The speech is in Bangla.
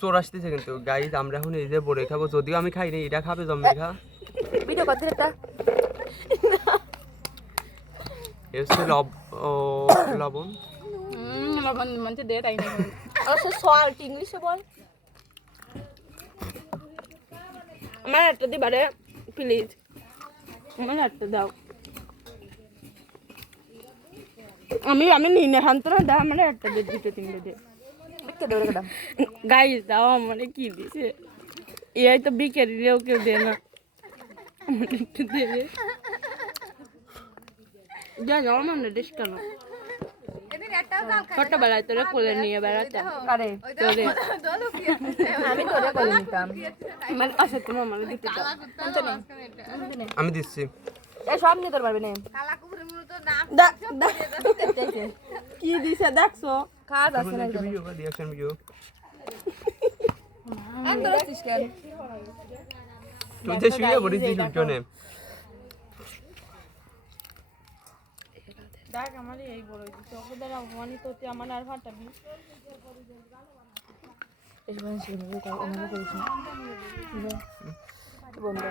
চোর আসতেছে কিন্তু গাইজ আমরা এখন এই যে বড়ে খাবো, যদিও আমি খাইনি, এটা খাবে জম্মে খা। ভিডিও করতে একটা লবণ লবণ মানে দে তাই না আচ্ছা সল্ট ইংলিশে বল। আমার একটা দিবারে প্লিজ, আমার একটা দাও। আমি নিয়ে হান্ত না দাও, আমার একটা দে, দুটো তিনটে দে। বিকে দৌড়ে গেলাম গাইস দাও, আমার কি দিছে এই তো বিকেরিও কেউ দে না, আমার একটু দেবে যা যাও মানে দেশ কেন ছোটবেলায় তোরা কোলে নিয়ে বেড়াতে আরে তোরে আমি তোরে বলে নিতাম। মানে আসে তোমার মানে দিতে দাও। আমি দিচ্ছি। এই সব নিয়ে তোর পারবে না কি দিছে দেখছো? কাজ আছে না রিঅ্যাকশন ভিডিও আমি তোর আসছিস কেন তুই যে শুয়ে পড়েছিস উঠোনে। দেখ আমার এই বড় হইছে ওকে দ্বারা অপমানিত হতে আমার আর ফাটাবি এই সময় শুনে করিস না বন্ধ